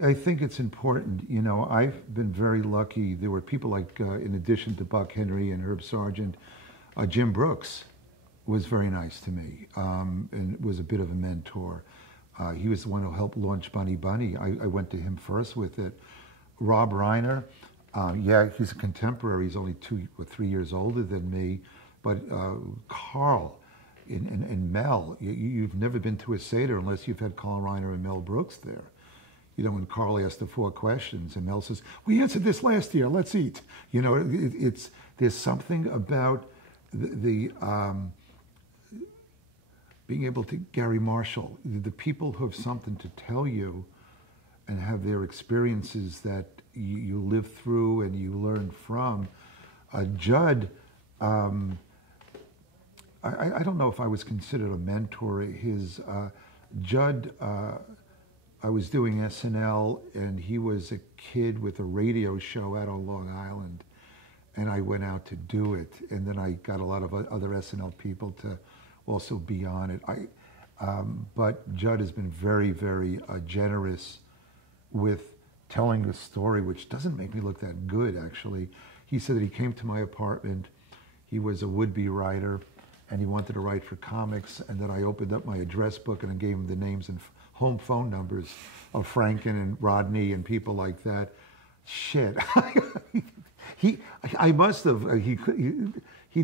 I think it's important. You know, I've been very lucky. There were people like, in addition to Buck Henry and Herb Sargent, Jim Brooks was very nice to me, and was a bit of a mentor. He was the one who helped launch Bunny Bunny. I went to him first with it. Rob Reiner, yeah, he's a contemporary. He's only 2 or 3 years older than me. But Carl and Mel, you've never been to a Seder unless you've had Carl Reiner and Mel Brooks there. You know, when Carl asked the four questions and Mel says, "We answered this last year, let's eat." You know, there's something about the being able to, Gary Marshall, the people who have something to tell you and have their experiences that you live through and you learn from. Judd, I don't know if I was considered a mentor. Judd, I was doing SNL, and he was a kid with a radio show out on Long Island, and I went out to do it, and then I got a lot of other SNL people to also be on it. But Judd has been very, very generous with telling the story, which doesn't make me look that good, actually. He said that he came to my apartment. He was a would-be writer, and he wanted to write for comics, and then I opened up my address book and I gave him the names and home phone numbers of Franken and Rodney and people like that. Shit. I must have, he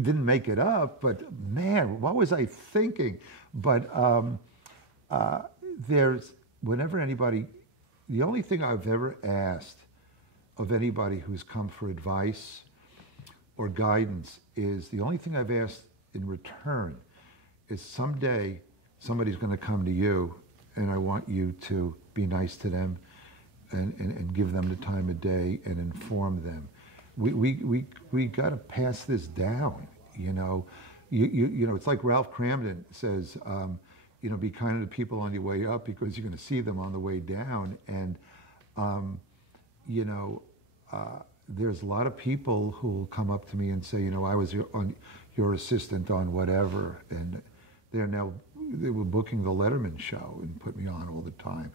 didn't make it up, but man, what was I thinking? But whenever anybody, the only thing I've ever asked of anybody who's come for advice or guidance is, the only thing I've asked in return is, someday somebody's going to come to you, and I want you to be nice to them and give them the time of day and inform them. We got to pass this down, you know. You know, it's like Ralph Cramden says, you know, be kind to the people on your way up because you're going to see them on the way down. And, you know, there's a lot of people who will come up to me and say, you know, I was your assistant on whatever, and they were booking the Letterman show and put me on all the time.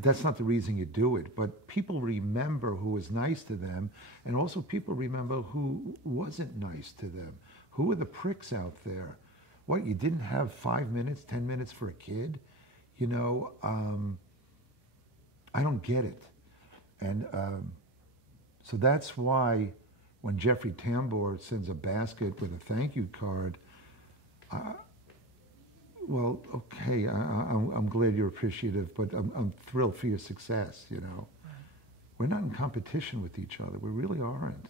That's not the reason you do it, but people remember who was nice to them, and also people remember who wasn't nice to them. Who were the pricks out there? What, you didn't have 5 minutes, 10 minutes for a kid? You know, I don't get it. And so that's why when Jeffrey Tambor sends a basket with a thank you card, well, okay, I'm glad you're appreciative, but I'm thrilled for your success, you know. We're not in competition with each other. We really aren't.